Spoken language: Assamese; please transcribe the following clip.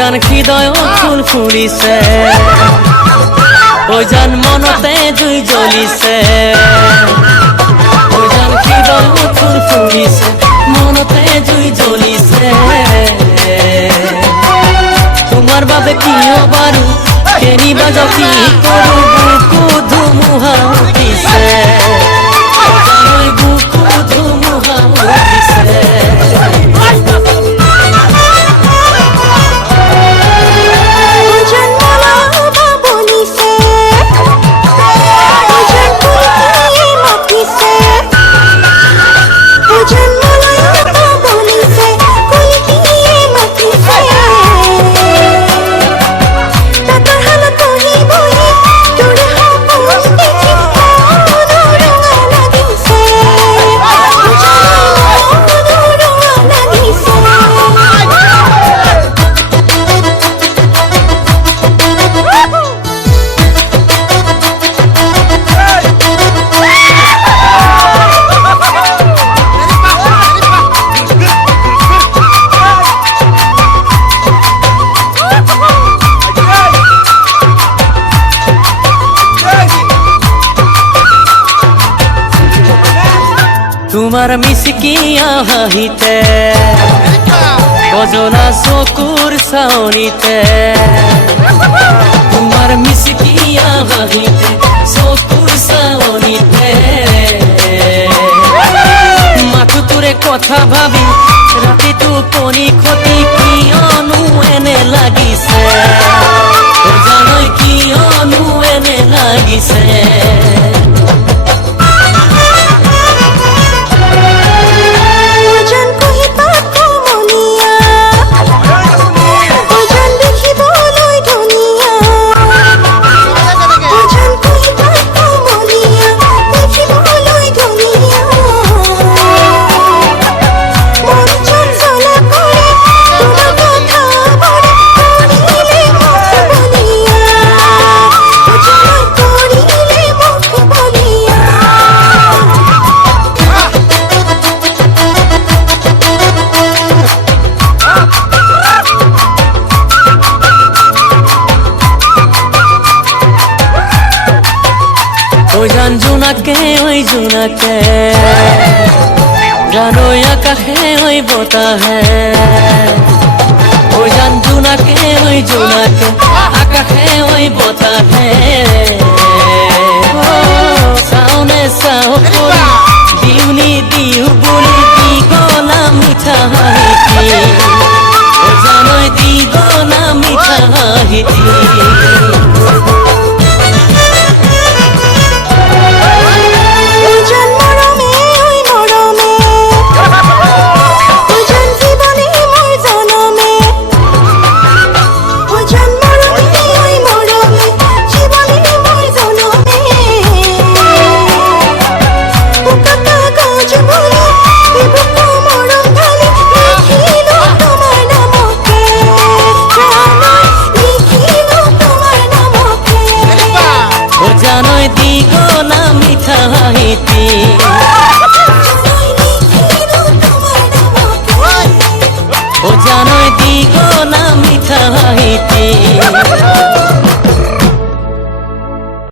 জান হৃদয় ফুল ফুলিছে ঐ জান মনতে জুই জ্বলিছে ঐ জান হৃদয় ফুল ফুলিছে মনতে জুই জ্বলিছে তোমার বাবে কি বারু কেনি বাজাও কি করু বুকু ধুমুহা উঠিছে বুকু ধুমুহা উঠিছে তোমার মিসকিয়া হাহিতে গজলা চকুর চাউনিতে তোমার মিসকিয়া হাহিতে চকুর চাউনিতে মাথো তোরে কথা ভাবি রাতি টোপনি ক্ষতি কিয়নো এনে লাগিছে জানই কিয়নো এনে লাগিছে ওই জান জোনাকে ওই জোনাকে জানো আকাশে ওই বতাহে ওই জান জোনাকে ওই জোনাকে আকাশে ওই বতাহে চাওনে চাও কৰি দিউনি দিউ বুলি দি গলা মিঠা হাঁহিতি ওই জানই দি গলা মিঠা হাঁহিতি জানই দি গলা মিঠা হাঁহিতি ও জানই দি গলা মিঠা হাঁহিতি